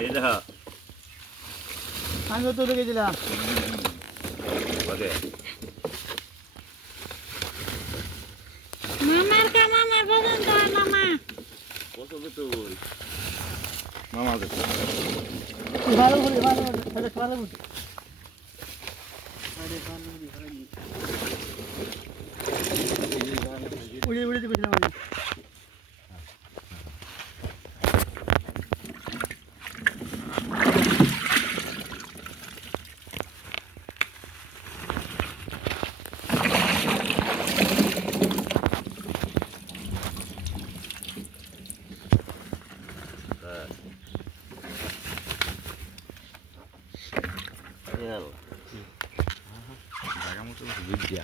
এই দেখো। আমিও তো ওকে। মামার কা মামার পছন্দ হয় মামা। পছন্দ তুই মামা দেখো ভালো করে ভালো করে এটা ভালো করে। উড়ে উড়ে দিয়েছিলাম আমি জায়গা মতো বিদ্যা